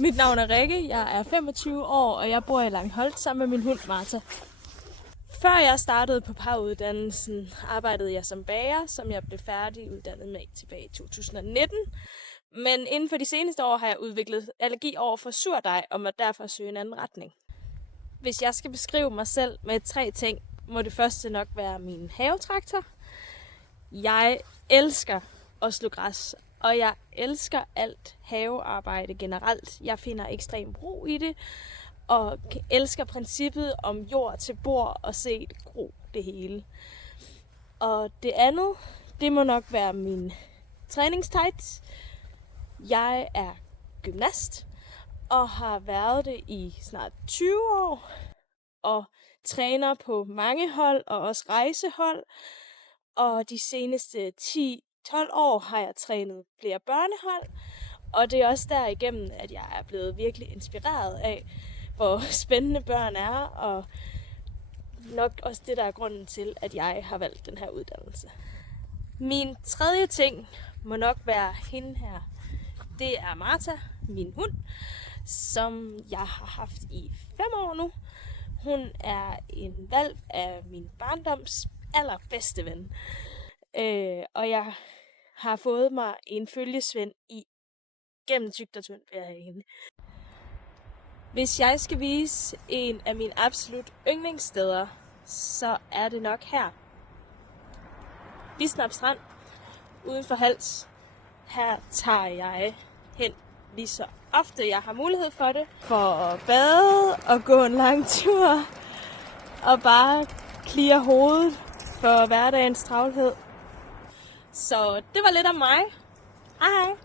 Mit navn er Rikke, jeg er 25 år, og jeg bor i Langholt sammen med min hund Martha. Før jeg startede på paruddannelsen, arbejdede jeg som bager, som jeg blev færdiguddannet med tilbage i 2019. Men inden for de seneste år har jeg udviklet allergi over for surdej, og må derfor søge en anden retning. Hvis jeg skal beskrive mig selv med 3 ting, må det første nok være min havetraktor. Jeg elsker at slå græs, og jeg elsker alt havearbejde generelt. Jeg finder ekstrem ro i det, og elsker princippet om jord til bord og se det gro det hele. Og det andet, det må nok være min træningstights. Jeg er gymnast og har været det i snart 20 år, og træner på mange hold og også rejsehold. Og de seneste 10-12 år har jeg trænet flere børnehold, og det er også derigennem, at jeg er blevet virkelig inspireret af, hvor spændende børn er, og nok også det, der er grunden til, at jeg har valgt den her uddannelse. Min tredje ting må nok være hende her. Det er Martha, min hund, som jeg har haft i 5 år nu. Hun er en hvalp af min barndoms allerbedste ven. Og jeg har fået mig en følgesvend gennem tykt og tyndt ved at have hende. Hvis jeg skal vise en af mine absolut yndlingssteder, så er det nok her. Bisnap Strand, uden for Hals. Her tager jeg hen lige så ofte jeg har mulighed for det, for at bade og gå en lang tur, og bare clear hovedet for hverdagens travlhed. Så det var lidt om mig. Hej hej!